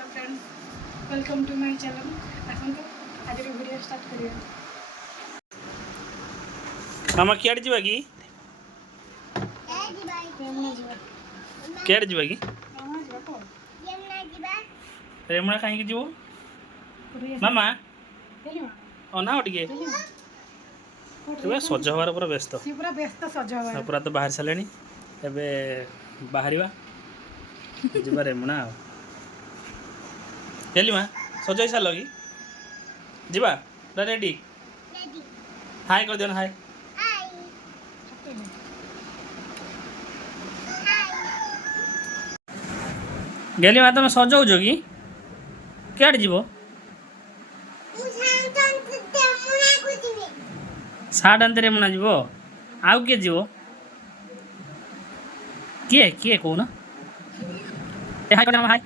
Hello friends, welcome to my channel. आसन तो आज वीडियो स्टार्ट करिए। मामा कियाड़ जीवा की रेमना जीवा कियाड़ जीवा की रेमना जीवा को रेमुणा कहीं जीवो पुरी मामा हेली मा अना टिके हेली मा ଏବେ ସଜ ହେବାର ପୁରା ବ୍ୟସ୍ତ सी पूरा व्यस्त सज हवा ପୁରା ତ ବାହାରି ସାରିଲେଣି ଏବେ ବାହାରିବା ଯିବା ରେମୁଣା ଆଉ ହେଲି ମା ସଜ ହେଇ ସାରିଲ କି ଯିବା ପୁରା ରେଡ଼ି ହାଇ କରିଦିଅ ନା ହାଇ ଗେଲି ମା ତମେ ସଜଉଛ କି କୁଆଡ଼େ ଯିବ ସାର୍ଟ ଆଣିତେ ରେମୁଣା ଯିବ ଆଉ କିଏ ଯିବ କିଏ କିଏ କହୁନ ଏ ହାଇ କରିଦିଅ ହାଇ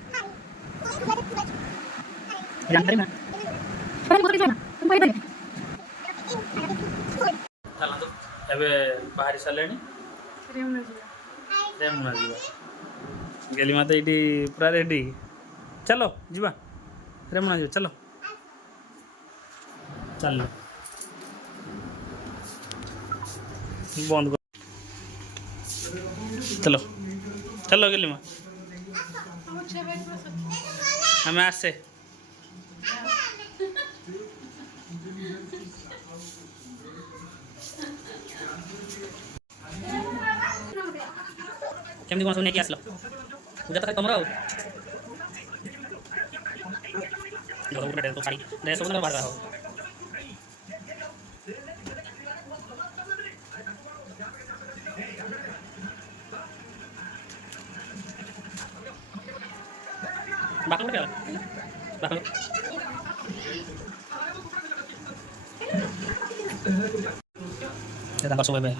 ଚାଲନ୍ତୁ ଏବେ ବାହାରି ସାରିଲେଣି रेमना जीवा ରେମୁଣା ଯିବା ଗେଲି ମା ତ ଏଇଠି ପୁରା ରେଡ଼ି ଚାଲ ଯିବା ରେମୁଣା ଯିବା ଚାଲ ଚାଲ ବନ୍ଦ କର ଚାଲ ଚାଲ ଗେଲି ମା ଆମେ ଆସେ କେମିତି କ'ଣ ସବୁ ନେଇକି ଆସିଲ ପୂଜା ତ ତମର ଆଉ ଶାଢ଼ୀ ଡ୍ରେସ୍ ସବୁ ବାହାର ହବ ବାପା ଗୋଟେ ବାପା ତାଙ୍କର ସବୁ ଏବେ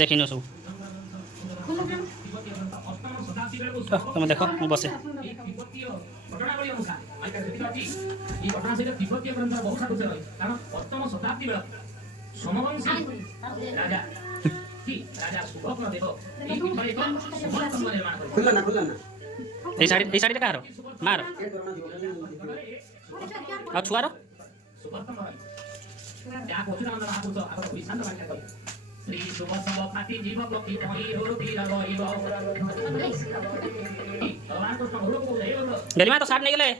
ଦେଖିନ ସବୁ ତମେ ଦେଖ ମୁଁ ବସେ এই শাড়িটা কাହାର ମାର ଆଉ ଛୁଆର गलिमा तो साठ नहीं गले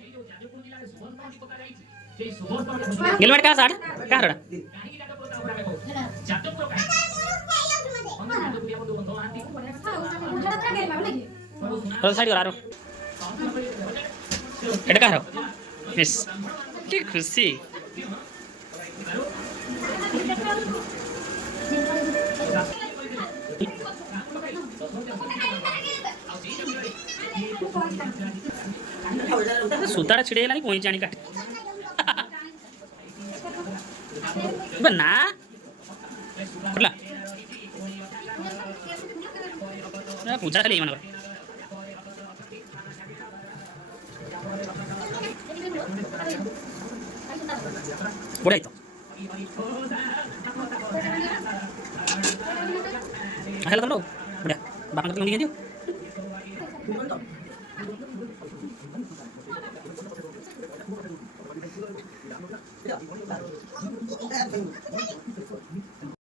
गलिमा का साठ का हरड़ा तो साइड करा रो एटा का हरो मिस की खुशी सूताटा छिड़ेगलानी कहीं आनी काटे ना खुला पूजा खाली मन बड़ा तो हेलो तुम लोग बढ़िया बापा को दियो